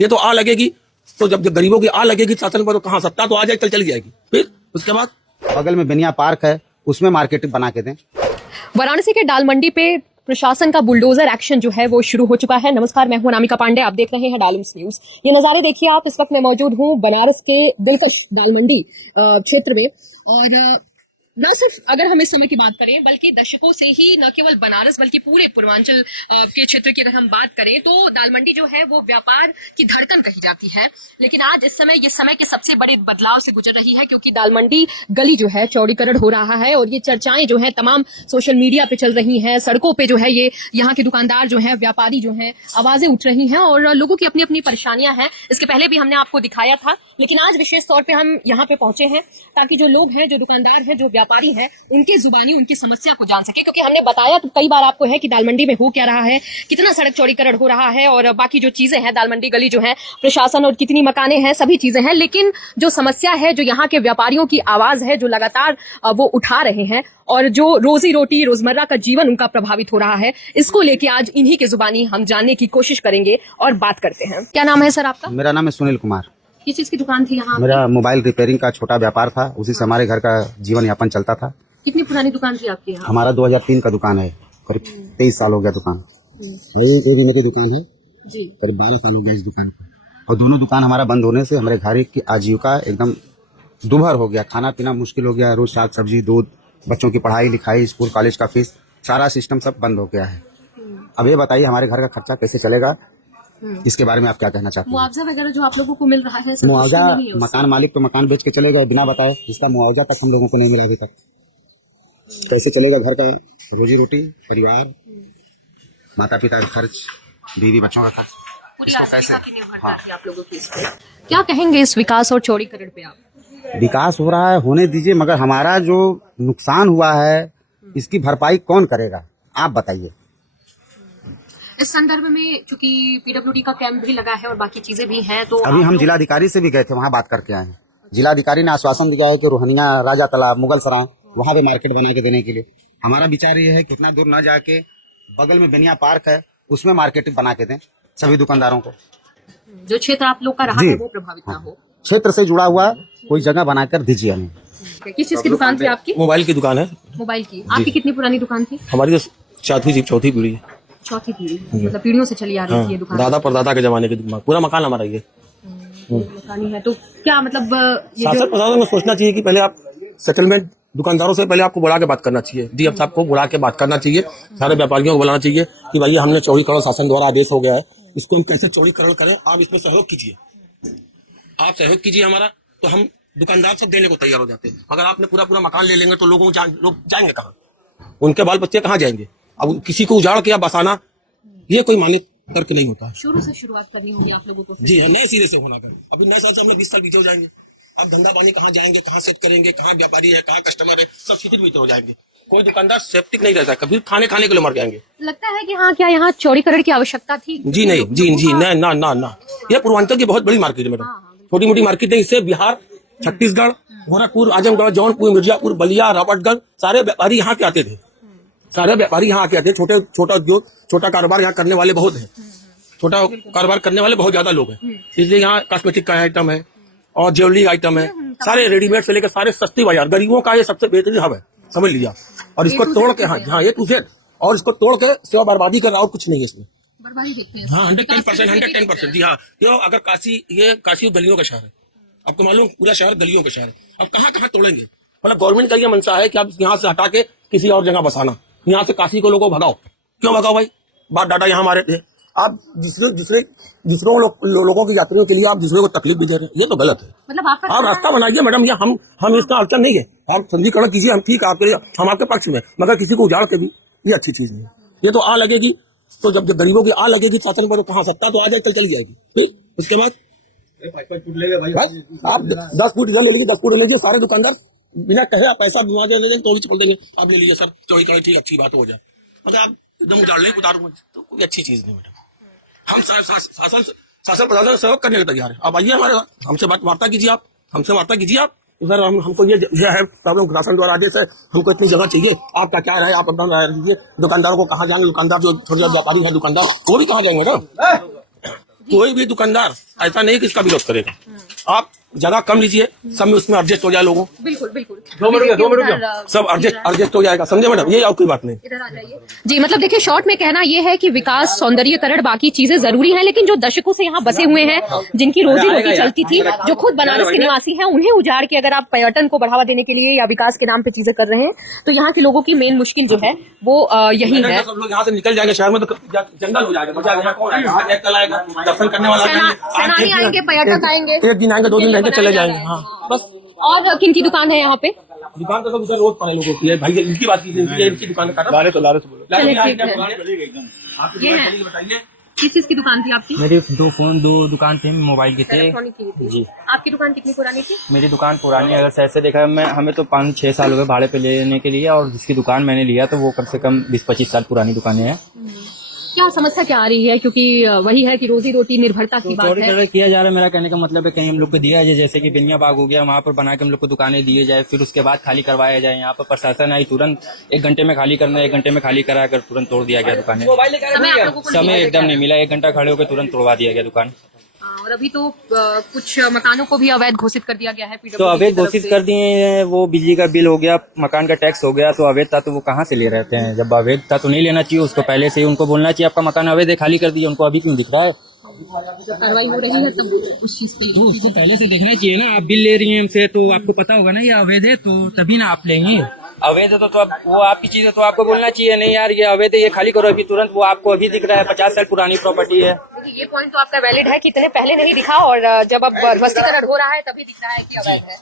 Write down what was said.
ये तो आ लगेगी, तो जब गरीबों की आ लगेगी शासन पर, तो कहाँ सत्ता तो आ जाए, चली जाएगी। फिर उसके बाद बगल में बेनिया पार्क है, उसमें मार्केट बना के दें। वाराणसी के दाल मंडी पे प्रशासन का बुलडोजर एक्शन जो है वो शुरू हो चुका है। नमस्कार, मैं हूं अनामिका पांडे, आप देख रहे हैं डालम्स न्यूज। ये नजारे देखिए आप, इस वक्त मैं मौजूद हूं बनारस के दिलकश दाल मंडी क्षेत्र में। और न सिर्फ अगर हम इस समय की बात करें, बल्कि दशकों से ही न केवल बनारस बल्कि पूरे पूर्वांचल के क्षेत्र की अगर हम बात करें तो दाल मंडी जो है वो व्यापार की धड़कन कही जाती है। लेकिन आज इस समय ये समय के सबसे बड़े बदलाव से गुजर रही है, क्योंकि दाल मंडी गली जो है चौड़ीकरण हो रहा है और ये चर्चाएं जो है तमाम सोशल मीडिया पे चल रही हैं। सड़कों पे जो है ये यहाँ के दुकानदार जो है, व्यापारी जो है, आवाजें उठ रही हैं और लोगों की अपनी अपनी परेशानियां हैं। इसके पहले भी हमने आपको दिखाया था, लेकिन आज विशेष तौर पर हम यहाँ पे पहुंचे हैं ताकि जो लोग हैं, जो दुकानदार है, जो व्यापारी है, उनकी जुबानी उनकी समस्या को जान सके। क्योंकि हमने बताया तो कई बार आपको है कि दाल मंडी में हो क्या रहा है, कितना सड़क चौड़ीकरण हो रहा है और बाकी जो चीजें हैं, दाल मंडी गली जो है, प्रशासन और कितनी मकानें हैं, सभी चीजें हैं। लेकिन जो समस्या है, जो यहाँ के व्यापारियों की आवाज है, जो लगातार वो उठा रहे हैं और जो रोजी रोटी रोजमर्रा का जीवन उनका प्रभावित हो रहा है, इसको लेके आज इन्हीं की जुबानी हम जानने की कोशिश करेंगे और बात करते हैं। क्या नाम है सर आपका? मेरा नाम है सुनील कुमार। किस चीज की दुकान थी यहाँ? मेरा मोबाइल रिपेयरिंग का छोटा व्यापार था, उसी से हमारे घर का जीवन यापन चलता था। कितनी पुरानी दुकान थी आपकी यहाँ? हमारा 2003 का दुकान है, करीब 23 साल हो गया दुकान। मेरी दुकान है जी, करीब 12 साल हो गया इस दुकान को। और दोनों दुकान हमारा बंद होने से हमारे घर की आजीविका एकदम दुभर हो गया, खाना पीना मुश्किल हो गया। रोज साग सब्जी, दूध, बच्चों की पढ़ाई लिखाई, स्कूल कॉलेज का फीस, सारा सिस्टम सब बंद हो गया है। अब ये बताइए हमारे घर का खर्चा कैसे चलेगा, इसके बारे में आप क्या कहना चाहते हैं? मुआवजा वगैरह जो आप लोगों को मिल रहा है, मुआवजा मकान मालिक तो मकान बेच के चले गए बिना बताए, जिसका मुआवजा तक हम लोगों को नहीं मिला अभी तक। कैसे चलेगा घर का रोजी रोटी, परिवार, माता पिता का खर्च, बीवी बच्चों का खर्च, इसको कैसे? आप लोगों की इस पे क्या कहेंगे इस विकास और चौड़ीकरण पे आप? विकास हो रहा है, होने दीजिए, मगर हमारा जो नुकसान हुआ है इसकी भरपाई कौन करेगा, आप बताइए। इस संदर्भ में चूंकि पीडब्ल्यूडी का कैंप भी लगा है और बाकी चीजें भी हैं, तो अभी हम जिलाधिकारी से भी गए थे, वहाँ बात करके आए हैं। जिलाधिकारी ने आश्वासन दिया है कि रोहनिया, राजा तालाब, मुगल सराय, वहाँ पे मार्केट बना के देने के लिए। हमारा विचार ये है कि इतना दूर न जाके बगल में बेनिया पार्क है, उसमें मार्केट बना के दें सभी दुकानदारों को। जो क्षेत्र आप लोग का रहा है वो प्रभावित ना हो, क्षेत्र से जुड़ा हुआ कोई जगह बनाकर दीजिए हमें। किस चीज की दुकान थी आपकी? मोबाइल की दुकान है। मोबाइल की। आपकी कितनी पुरानी दुकान थी? हमारी तो चौथी पीढ़ी है। चौथी पीढ़ी, मतलब पीढ़ियों से चली आ रही थी ये दुकान। दादा परदादा के जमाने की दुकान, पूरा मकान हमारा ये मकानी है। तो क्या मतलब शासन प्रशासन को सोचना चाहिए कि पहले आप सेटलमेंट, दुकानदारों से पहले आपको बुला के बात करना चाहिए, डीएम साहब को बुला के बात करना चाहिए, सारे व्यापारियों को बुलाना चाहिए कि भाई हमने चौड़ीकरण शासन द्वारा आदेश हो गया है, इसको हम कैसे चौड़ीकरण करें, आप इसमें सहयोग कीजिए। आप सहयोग कीजिए हमारा, तो हम दुकानदार सब देने को तैयार हो जाते हैं। अगर आपने पूरा मकान ले लेंगे तो लोग जाएंगे कहाँ? उनके बाल बच्चे कहाँ जाएंगे? अब किसी को उजाड़ के या बसाना, ये कोई मान्य करके नहीं होता है। शुरू से शुरुआत करनी होगी आप लोगों को। जी हाँ, नए सिरे से होना कर। अब नए साल से हम 20 साल बीते हो जाएंगे। आप धंधा पानी कहाँ जाएंगे, कहाँ सेट करेंगे, कहाँ व्यापारी है, कहाँ कस्टमर है, सब चीजें बीते हो जाएंगे। कोई दुकानदार सेफ्टिक नहीं रहता, कभी खाने के लिए मर जाएंगे। लगता है कि हाँ, क्या यहाँ चौड़ीकरण की आवश्यकता थी? जी नहीं, जी ना। ये पूर्वांचल की बहुत बड़ी मार्केट है मैडम, छोटी मोटी मार्केट नहीं। इससे बिहार, छत्तीसगढ़, गोरखपुर, आजमगढ़, जौनपुर, मिर्जापुर, बलिया, रावटगंज, सारे व्यापारी यहाँ के आते थे। सारे व्यापारी यहाँ आके आते, छोटा उद्योग, छोटा कारोबार यहाँ करने वाले बहुत हैं, छोटा कारोबार करने वाले बहुत ज्यादा लोग हैं। इसलिए यहाँ कॉस्मेटिक का आइटम है और ज्वेलरी आइटम है, सारे रेडीमेड से लेकर सारे सस्ती बाजार, गरीबों का ये सबसे बेहतरीन हब है, समझ लीजिए। और इसको तोड़ के, हाँ ये टू जेड, और इसको तोड़ के सेवा बर्बादी कर रहा और कुछ नहीं है इसमें। बर्बादी देखते हैं। हाँ 110%, जी हाँ। क्यों? अगर ये काशी गलियों का शहर है, आपको मालूम, पूरा शहर गलियों का शहर है। अब कहाँ तोड़ेंगे? मतलब गवर्नमेंट का ये मंशा है कि आप यहाँ से हटा के किसी और जगह बसाना, यहाँ से काशी को लोगों भगाओ। क्यों भगाओ भाई? बाप दादा यहाँ हमारे थे। आप दूसरों लोगों की यात्रियों के लिए आप दूसरे को तकलीफ भी दे रहे हैं, ये तो गलत है। मतलब आप रास्ता बनाइए मैडम, ये हम इसका अड़चन नहीं है, आप संधिकरण कीजिए, हम ठीक है आपके लिए, हम आपके पक्ष में, मगर किसी को उजाड़ के भी ये अच्छी चीज नहीं है। ये तो आ लगेगी, तो जब गरीबों की आ लगेगी शासन पर, तो कहाँ सत्ता तो आ जाए, चली जाएगी। ठीक, उसके बाद आप 10 फुट इधर ले लीजिए, 10 फुट ले लीजिए, सारे दुकानदार बिना कहे आप पैसा बुआ दे देंगे तो भी चल देंगे, आप ले लीजिए सर, चौड़ी ठीक अच्छी बात हो जाए। मतलब आप एकदम उजाड़ ले उतारूंगा तो कोई अच्छी चीज नहीं मैडम। हम शासन प्रशासन सहयोग करने के तैयार है। अब आइए हमारे, हमसे वार्ता कीजिए, आप हमसे वार्ता कीजिए आप सर, हमको ये है, सब लोग शासन द्वारा आदेश है, हमको इतनी जगह चाहिए, आपका क्या रहे, आप अपना राय दीजिए। दुकानदारों को कहाँ जाएंगे? दुकानदार जो छोटे व्यापारी है, दुकानदार वो भी कहाँ जाएंगे मैडम? कोई भी दुकानदार ऐसा नहीं कि इसका विरोध करेगा। आप जगह कम लीजिए, सब में उसमें एडजस्ट हो जाए लोगों, बिल्कुल बिल्कुल। 2 मिनट सब एडजस्ट हो जाएगा, समझे मैडम, ये और कोई बात नहीं। इधर आ जाइए जी। मतलब देखिए, शॉर्ट में कहना ये है कि विकास, सौंदर्यीकरण, बाकी चीजें जरूरी हैं, लेकिन जो दशकों से यहाँ बसे हुए हैं, जिनकी रोजी रोटी चलती थी, जो खुद बनारस के निवासी हैं, उन्हें उजाड़ के अगर आप पर्यटन को बढ़ावा देने के लिए या विकास के नाम पे चीजें कर रहे हैं, तो यहाँ के लोगों की मेन मुश्किल जो है वो यही है। सब लोग यहाँ से निकल जाएंगे शहर में तो जंगल हो जाएगा, बचा यहाँ कौन आएगा? आज एक कल आएगा, दर्शन करने वाला सेनानी आएंगे, पर्यटक आएंगे, एक दिन आएंगे, 2 दिन रहेंगे, चले जाएंगे। हाँ बस। और किन की दुकान है यहाँ पे? दुकान तो सब उधर रोज पड़े लोगों की है भाई, इनकी बात कीजिए, इनकी दुकान का लारे तो बोलो। चलिए, ठीक है। आपकी ये दुकान है। चलिए, बताइए। किस चीज की दुकान थी आपकी? मेरी दो दुकान थे, मोबाइल के थे। इलेक्ट्रॉनिक की थी। जी। आपकी दुकान कितनी पुरानी थी? मेरी दुकान पुरानी है, अगर ऐसे देखा मैं हमें तो 5-6 साल हो गए भाड़े पे लेने के लिए, और जिसकी दुकान मैंने लिया तो वो कम से कम 20-25 साल पुरानी दुकानें हैं। क्या समस्या क्या आ रही है? क्योंकि वही है कि रोजी रोटी निर्भरता की बात चौड़ी है। चौड़ी किया जा रहा है। मेरा कहने का मतलब है कहीं हम लोग को दिया जाए, जैसे कि बिनिया बाग हो गया, वहाँ पर बना के हम लोग को दुकानें दिए जाए, फिर उसके बाद खाली करवाया जाए। यहाँ पर प्रशासन आई, तुरंत 1 घंटे में खाली करना, 1 घंटे में खाली करा कर तुरंत तोड़ दिया गया दुकानें। समय आप लोगों को नहीं समय मिला एकदम नहीं मिला, 1 घंटा खड़े होकर तुरंत तोड़वा दिया गया दुकान। और अभी तो कुछ मकानों को भी अवैध घोषित कर दिया गया है। तो अवैध घोषित कर दिए हैं, वो बिजली का बिल हो गया, मकान का टैक्स हो गया, तो अवैध था तो वो कहाँ से ले रहते हैं? जब अवैध था तो नहीं लेना चाहिए उसको, पहले से ही उनको बोलना चाहिए आपका मकान अवैध है, खाली कर दिए। उनको अभी क्यों दिख रहा है? कार्रवाई हो रही है तब उस चीज पे तो उसको पहले से देखना चाहिए ना। आप बिल ले रही हैं हमसे तो आपको पता होगा ना ये अवैध है, तो तभी ना आप लेंगे। अवैध है तो अब वो आपकी चीज है तो आपको बोलना चाहिए नहीं यार ये अवैध है, ये खाली करो अभी तुरंत। वो आपको अभी दिख रहा है 50 साल पुरानी प्रॉपर्टी है। देखिए, ये पॉइंट तो आपका वैलिड है कि इतने पहले नहीं दिखा, और जब अब ध्वस्तीकरण हो रहा है तभी दिख रहा है कि अवैध है।